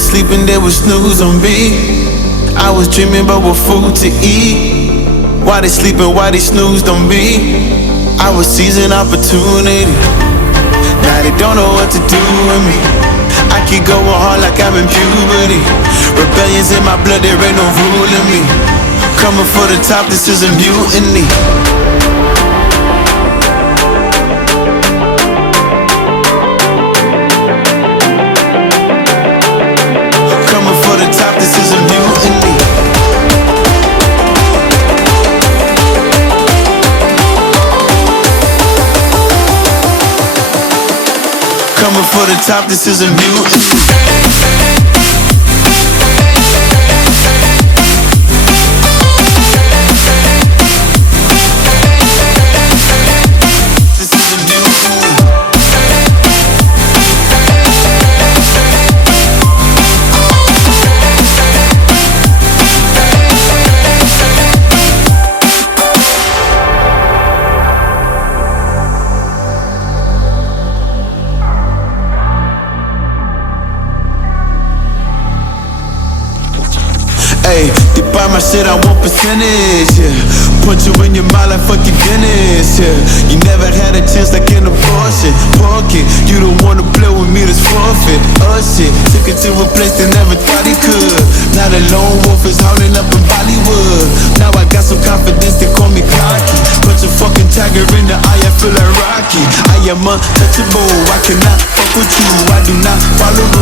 was sleeping, they was snooze on me. I was dreaming about what food to eat. Why they sleeping, why they snoozed on me? I was seizing opportunity. Now they don't know what to do with me. I keep going hard like I'm in puberty. Rebellion's in my blood, there ain't no ruling me. Coming for the top, this is a mutiny. Coming for the top, this is a mutiny. Coming for the top, this is a mutiny. Hey, they buy my shit, I want percentage, yeah. Punch you in your mouth like fuck your Guinness, yeah. You never had a chance like an abortion. Park it, you don't wanna play with me, that's forfeit. Oh shit, took it to a place they never thought he could. Now the lone wolf is howling up in Bollywood. Now I got some confidence, they call me cocky. Punch a fucking tiger in the eye, I feel like Rocky. I am untouchable, I cannot fuck with you, I do not follow rules.